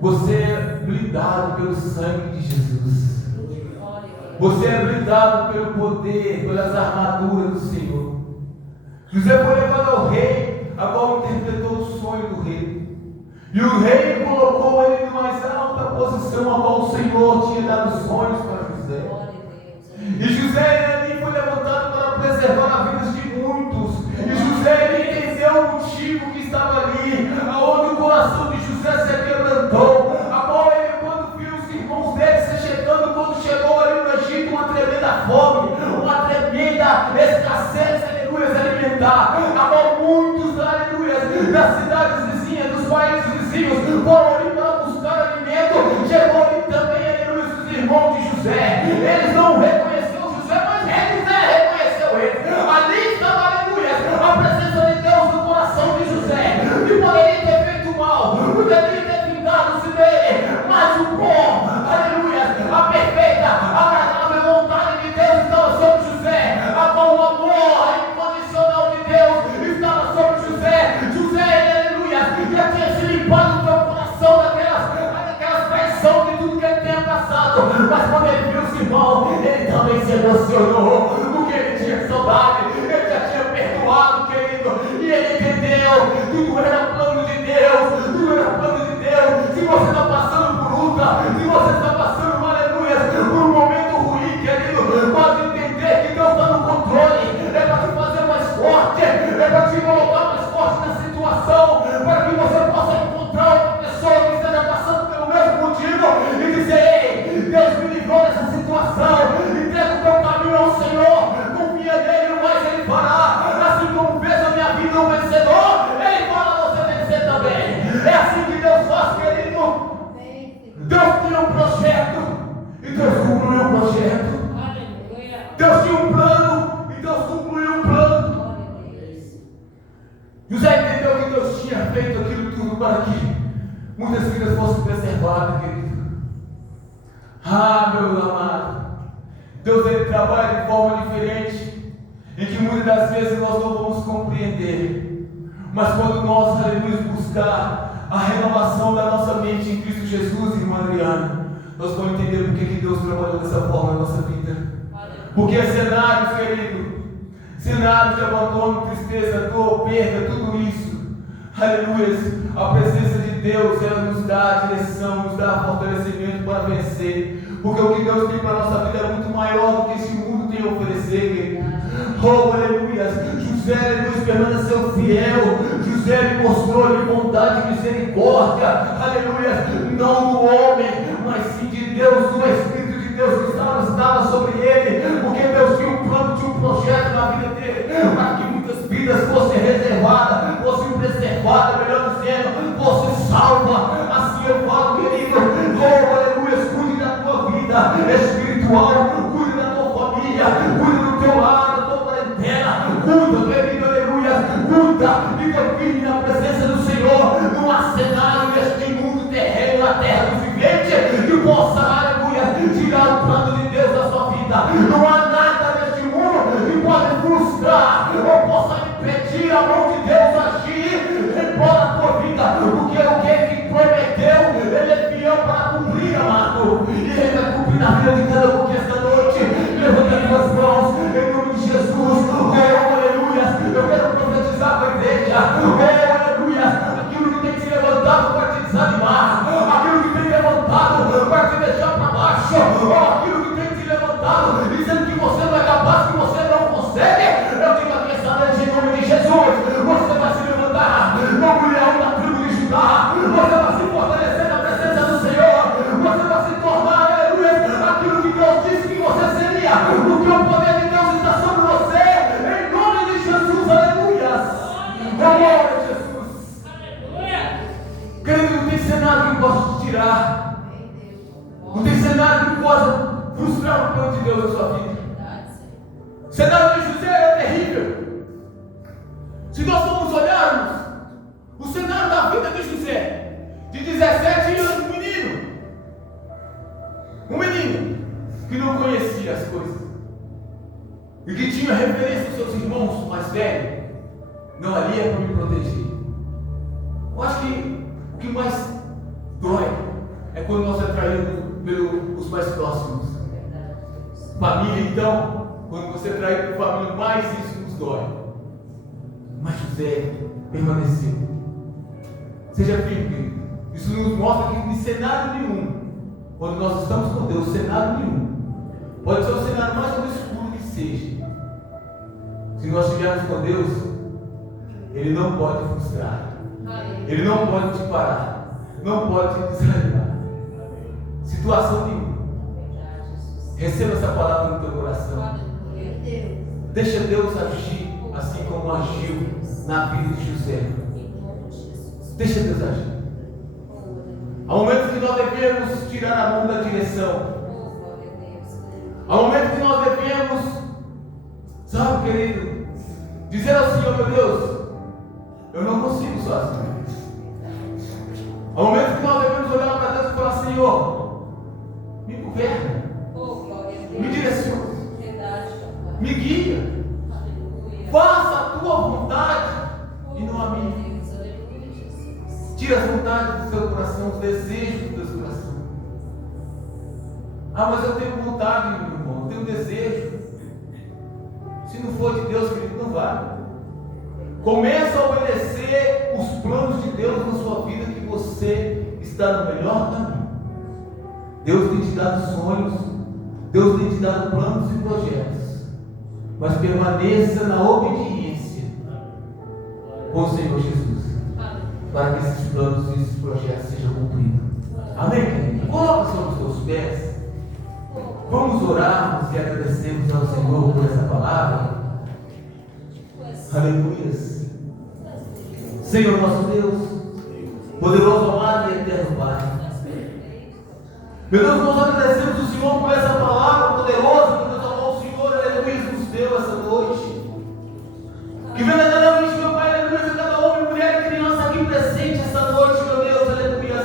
Você é blindado pelo sangue de Jesus. Você é blindado pelo poder, pelas armaduras do Senhor. José foi levado ao rei, a qual interpretou o sonho do rei. E o rei colocou ele na mais alta posição, a qual o Senhor tinha dado sonhos para José. E José ali foi levantado para preservar a vida de muitos. E José ele entendeu o motivo que estava ali, aonde o coração de José se quebrantou. A qual ele, quando viu os irmãos dele se chegando, quando chegou ali no Egito, uma tremenda fome, uma tremenda escassez, aleluia, alimentar. A qual muitos, aleluia, das cidades vizinhas, dos países vizinhos, foram ali para buscar alimento. Chegou ali também, aleluia, os irmãos de José. Eles não reconheceram José, mas José reconheceu ele. Ali estava, aleluia, a presença de Deus no coração de José, que poderia ter feito mal, poderia ter vingado-se dele, mas o bom, aleluia, a perfeita, agradável vontade de Deus estava sobre José, a qual o amor incondicional de Deus estava sobre José. José, aleluia, já tinha se limpado do seu coração daquelas traições de tudo que ele tinha passado, mas quando ele viu os irmãos, ele também se emocionou, porque ele tinha saudade, ele já tinha perdoado, querido, tudo era plano de Deus, tudo era plano de Deus. Se você está passando por luta, se você está passando, aleluia, por um momento ruim, querido, pode entender que Deus está no controle, é para te fazer mais forte, é para te colocar mais forte na situação, para que você possa encontrar outra pessoa que esteja passando pelo mesmo motivo e dizer: ei, Deus me livrou dessa situação, entrega o teu caminho ao Senhor, confia nele, o mais ele fará. Assim como fez a minha vida um vencedor, ele fará você vencer também. É assim que Deus faz, querido. Deus tinha um projeto e Deus concluiu o projeto. Deus tinha um plano e Deus concluiu o plano. José entendeu que Deus tinha feito aquilo tudo para que muitas vidas fossem preservadas, querido. Ah, meu amado, Deus ele trabalha de forma diferente, em que muitas das vezes nós não vamos compreender, mas quando nós, aleluia, buscar a renovação da nossa mente em Cristo Jesus, irmã Adriana, nós vamos entender porque que Deus trabalhou dessa forma na nossa vida. Porque cenários, querido, cenários de abandono, tristeza, dor, perda, tudo isso, aleluia, a presença de Deus, ela nos dá a direção, nos dá fortalecimento para vencer, porque o que Deus tem para a nossa vida é muito maior do que esse mundo tem a oferecer, querido. Oh, aleluia, José, aleluia, permaneceu fiel. José me mostrou de bondade e misericórdia, aleluia, não do homem, mas sim de Deus, do Espírito de Deus que estava sobre ele, porque Deus tinha um plano, tinha um projeto na vida dele, para que muitas vidas fossem reservadas, fossem preservadas, melhor dizendo, fossem salvas. Assim eu falo, querido, oh, aleluia, cuide da tua vida espiritual, cuide da tua família, cuide do teu lar, da tua parentela, cuida, querido, aleluia, cuida e confie na presença do Senhor, num cenário deste mundo terreno, na terra do vivente, que possa, aleluia, tirar o plano de Deus da sua vida. Não há nada neste mundo que pode frustrar ou possa impedir a mão de Deus agir em prol da tua vida, porque o que ele prometeu, ele é fiel para cumprir, amado, e ele vai cumprir na vida de cada um que esta noite levanta as tuas mãos em nome de Jesus. Oh, aleluia, eu quero profetizar para a igreja. Oh, aleluia, aquilo que tem se levantado para te desanimar, aquilo que tem levantado para te deixar para baixo, oh, aquilo que tem te levantado dizendo que você não é capaz, que você não consegue, eu digo aqui essa noite em nome de Jesus, você vai se levantar como leão da tribo de Judá, você vai se fortalecer na presença do Senhor, você vai se tornar, aleluia, aquilo que Deus disse que você seria, porque o poder de Deus está sobre você, em nome de Jesus, aleluia. Glória a Jesus. Querido, não tem cenário que possa te tirar, não tem cenário que possa frustrar o plano de Deus na sua vida. O cenário de José é terrível. Se nós formos olharmos o cenário da vida de José, de 17 anos, um menino que não conhecia as coisas e que tinha referência aos seus irmãos mais velhos, não, ali é para me proteger. Eu acho que o que mais dói é quando nós é traído pelos mais próximos. Família, então, quando você é traído por família, mais isso nos dói. Mas José permaneceu. Seja firme, querido. Isso nos mostra que em cenário nenhum, quando nós estamos com Deus, cenário nenhum, pode ser o cenário mais obscuro que seja, se nós estivermos com Deus, Ele não pode frustrar, Ele não pode te parar, não pode te desanimar. Situação nenhuma. Receba essa palavra no teu coração. Deixa Deus agir assim como agiu na vida de José. Deixa Deus agir. Há momentos que nós devemos tirar a mão da direção. Há momentos que nós devemos, sabe, querido, dizer ao Senhor: meu Deus, eu não consigo sozinho. Há momentos que nós devemos olhar para Deus e falar: Senhor, me governa, me direciona, me guia, faça a tua vontade e não a minha. Tira as vontades do seu coração, os desejos do seu coração. Ah, mas eu tenho vontade, meu irmão, eu tenho desejo. Se não for de Deus, querido, não vai. Começa a obedecer os planos de Deus na sua vida, que você está no melhor caminho. Deus tem te dado sonhos, Deus tem te dado planos e projetos, mas permaneça na obediência com o Senhor Jesus, para que esses planos e esses projetos sejam cumpridos. Amém, querido? Coloca sobre os teus pés. Vamos orarmos e agradecermos ao Senhor por essa palavra. Aleluia. Senhor nosso Deus, poderoso, amado e eterno Pai, meu Deus, nós agradecemos o Senhor por essa palavra poderosa que Deus amou o Senhor, aleluia, nos deu essa noite. Que verdadeiramente, meu Pai, aleluia, cada homem, mulher e criança aqui presente essa noite, meu Deus, aleluia,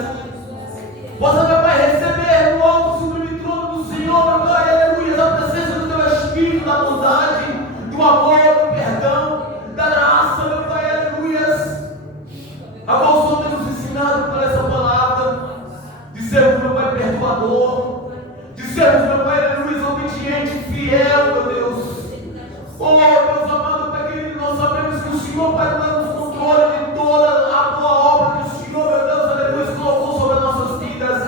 possa, meu Pai, receber no alto sublime trono do Senhor, meu Pai, aleluia, a presença do Teu Espírito, da bondade, do amor, do perdão, da graça, meu Pai, aleluia, a qual o Senhor tem nos ensinado por essa palavra, de sermos, meu Pai, perdoador, de sermos, meu Pai, aleluia, obediente, fiel, meu Deus. Oh, Deus amado, Pai querido, nós sabemos que o Senhor, Pai, está nos controle de toda a boa obra que o Senhor, meu Deus, aleluia, colocou sobre as nossas vidas.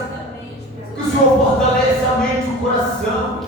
Que o Senhor fortalece a mente e o coração.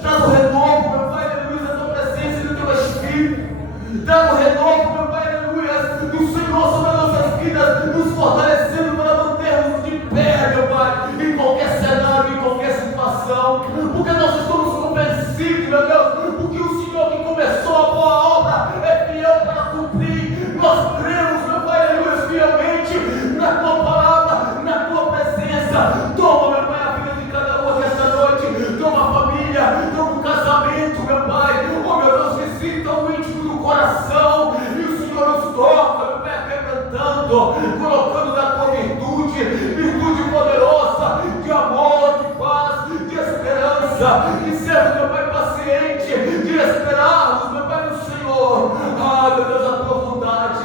Traz o renovo, meu Pai, aleluia, da Tua presença e do Teu Espírito. Traz o renovo, meu Pai, aleluia, do Senhor sobre as nossas vidas, nos fortalecendo para mantermos de pé, meu Pai, em qualquer cenário, em qualquer situação. Porque nós estamos convencidos, meu Deus, porque o Senhor que começou a boa obra é fiel para cumprir. Nós cremos, meu Pai, aleluia, fielmente na Tua palavra, na Tua presença. Toma, meu Pai, a vida de cada um esta noite. Toma a família, toma o casamento, meu Pai. Oh, meu Deus, que sinta o íntimo do coração. E o Senhor nos toca, meu Pai, arrebentando, colocando na Tua virtude, virtude poderosa, de amor, de paz, de esperança. E serve, meu Pai, paciente, de esperarmos, meu Pai, no Senhor. Ah, meu Deus, a Tua bondade.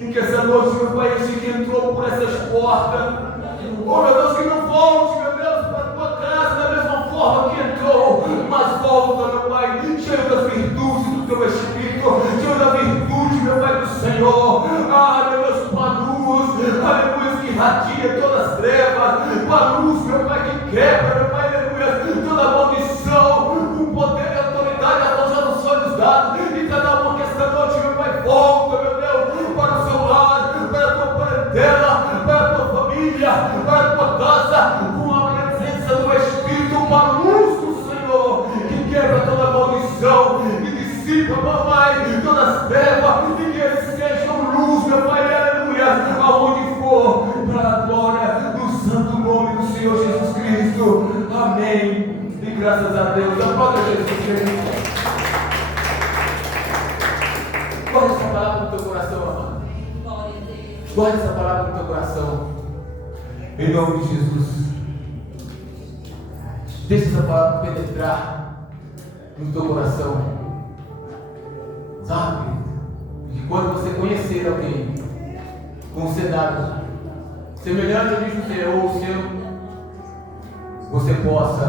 E que essa noite, meu Pai, esse que entrou por essas portas, oh, meu Deus, que não volte, meu Deus, para a Tua casa da mesma forma que entrou, mas volta, meu Pai, cheio das virtudes do Teu Espírito, cheio da virtude, meu Pai, do Senhor. Ah, meu Deus, para a luz, aleluia, que irradia todas as trevas, para a luz, meu Pai, que quebra, meu Pai, aleluia, toda a maldição, o poder e a autoridade, a Tua já nos sonhos dados, e cada uma que esta noite, meu Pai, volta, meu Deus, para o seu lar, para a Tua parentela, para a Tua família, para a Tua casa, com a presença do Espírito, para a luz do Senhor, que quebra toda maldição, e dissipa, papai, todas as trevas, e que eles sejam luz, meu Pai, aleluia, aonde for, para a glória do santo nome do Senhor Jesus Cristo. Amém. E graças a Deus. Aplauda Jesus Cristo. Guarda essa palavra no teu coração, amado. Guarda essa palavra no teu coração. Em nome de Jesus. Deixa essa palavra penetrar no teu coração. Sabe? Que quando você conhecer alguém com um cenário semelhante ao de José ou o seu, você possa